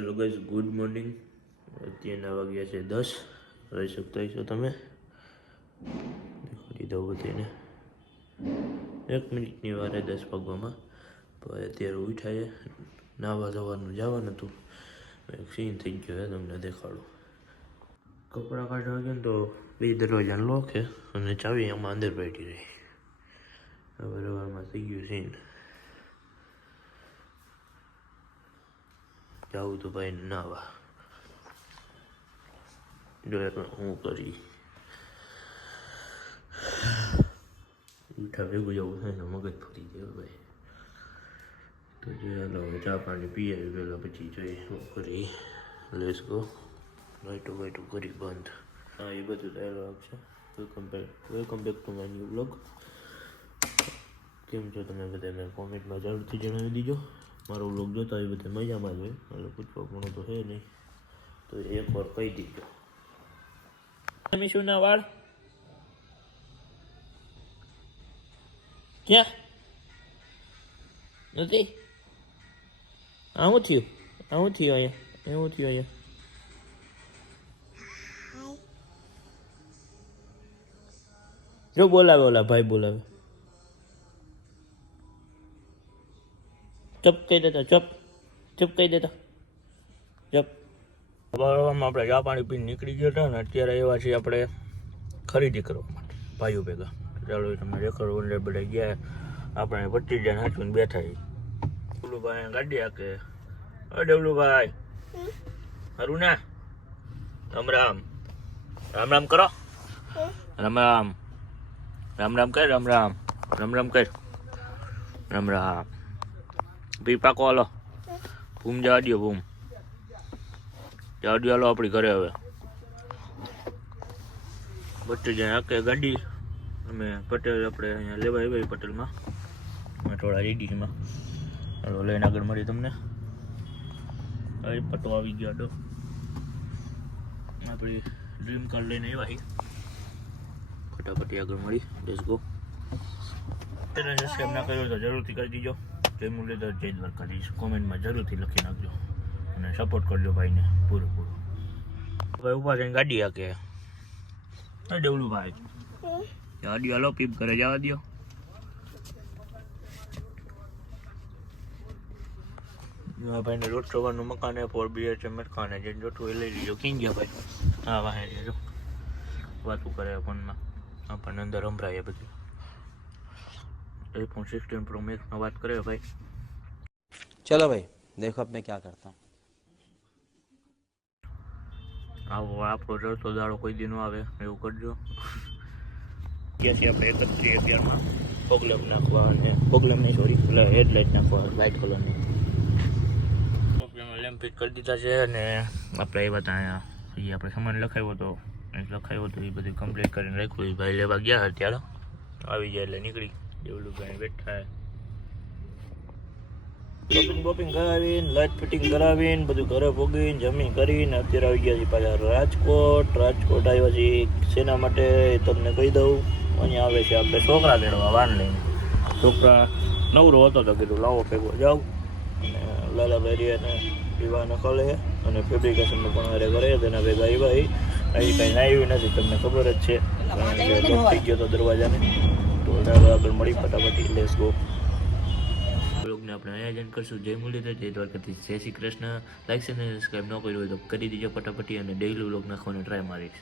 Hello guys, good morning. અત્યારના વાગ્યા છે 10. રહી શકતા છો તમે? દેખાડી દઉં બધાને. 1 મિનિટની વારે 10 વાગવામાં. પણ અત્યારે ઉઠાય નાહવા જવાનું જવાનું હતું. એક સીન થઈ ગયો છે, તમને દેખાડું. કપડાં કાઢવા ગયો ને તો 2 દરવાજાને લોક છે અને ચાવી આમાં અંદર બેઠી રહી. હવે રવારમાં થઈ ગયું સીન. જાઉં તો ભાઈ નાવા. જો હું કરી ઉઠા ભેગું જવું છે ને મગજ ફરી જાય ભાઈ. તો જો હાલો ચા પાણી પી આવી પહેલાં, પછી જોઈએ શું કરી. Let's go. લાઈટો કરી બંધ. હા, એ બધું તૈયાર આવશે. Welcome back to my new blog. કેમ છો તમે બધા? મેં કોમેન્ટમાં જરૂરથી જણાવી દીજો. મારો બ્લોગ જોતા હોય બધા મજામાં જ હોય, એટલે પૂછવા પણ તો છે નહીં, તો એકવાર કહી દીજો. મીશુના વાળ ક્યાં નથી? આવું થયું અહીંયા એવું થયું અહીંયા. જો બોલાવે, ઓલા ભાઈ બોલાવે. ચપ કહી દેતા, ચપ કહી દેતા, ચપ. વાળવામાં આપણે ચા પાણી પીને નીકળી ગયા હતા ને અત્યારે એવા છીએ આપણે ખરીદી કરવા માટે ભાઈઓ ભેગા. ચાલો તમને દેખાડું. અંદર બધા ગયા, આપણે 25 જણ હાચવીને બેઠા. ડબલુભાઈ ગાડી આકે. ડબલુભાઈ સારું ના? રામ રામ. રામ રામ કરો. રામ રામ. રામ રામ કર. રામ રામ. રામ રામ કર. રામ રામ. પીપા કોલો ભૂમ જવા દો. ભૂમ જવા દો. હાલો આપણી ઘરે. હવે 25 જણ આકે ગાડી. અમે પટેલ આપણે અહીંયા લેવા આવ્યા પટેલમાં થોડા રેડીમાં. હાલો લઈને આગળ મળી તમને. હવે પટો આવી ગયો હતો. આપણી ડ્રીમ કાર લઈને આવ્યા. ફટાફટ આગળ મળી. Let's go. સબસ્ક્રાઈબ ના કર્યો તો જરૂરથી કરી દીજો. જય મુરલીધર, જય દ્વારકાધીશ. કોમેન્ટમાં જરૂરથી લખી નાખજો અને સપોર્ટ કરજો ભાઈને પૂરું. હવે ઉભા થઈને ગાડી આકે. ડબલું ભાઈ ગાડી હાલો પીપ ઘરે જવા દો. ભાઈને રોજ સવારનું મકાન 4 BHK મકાન જે જોતું એ લઈ લીધો. કિંગ ગયા ભાઈ? હા વાહે જો વાતું કરે ફોનમાં, આપણને અંદર સંભળાય બધી. iPhone 16 Pro Max में बात करे भाई. चलो भाई देखो अब मैं क्या करता हूँ. આવો આપણો જડતો દાડો કોઈ દી નો આવે એવું કરજો. ત્યાંથી આપણે 31/11 પ્રોગ્રામ નાખવા અને પ્રોગ્રામ નહીં સોરી એટલે હેડલાઇટ નાખવા વ્હાઇટ કલરની. પ્રોગ્રામ લેમ્પ ફિટ કરી દીધા છે અને આપણે એ બધા અહીંયા એ આપણે સામાન લખાવ્યો હતો એ બધું કમ્પ્લીટ કરીને રાખ્યું. ભાઈ લેવા ગયા અત્યારે આવી જાય એટલે નીકળી. ડબલુભાઈ બેઠા શોપિંગ કરાવીને લાઇટ ફિટિંગ કરાવીને બધું ઘરે પોગીને જમીન કરીને અત્યારે આવી ગયા છીએ પાછા રાજકોટ આવ્યા છીએ. શેના માટે તમને કહી દઉં. અહીંયા આવે છે આપણે છોકરા તેડવા વાન લઈને. છોકરા નવરો હતો તો કીધું લાવો ભેગો જાઉં. અને લાલાભાઈ અને પીવાના ખોલે અને ફેબ્રિકેશનનું પણ હારે કરે. તેના ભેગા આવ્યા. હજી કંઈ નાવ્યું નથી, તમને ખબર જ છે. થઈ ગયો તો દરવાજાને. તો આગળ મળી ફટાફટ. Let's go. બ્લોગને આપણે અહીંયા જ કરશું. જય મુરલીધર, જય દ્વારકાધીશ, જય શ્રી કૃષ્ણ. લાઈક અને સબસ્ક્રાઈબ ન કર્યું હોય તો કરી દીજો ફટાફટી અને ડેઈલી બ્લોગ નાખવાની ટ્રાય મારીશ.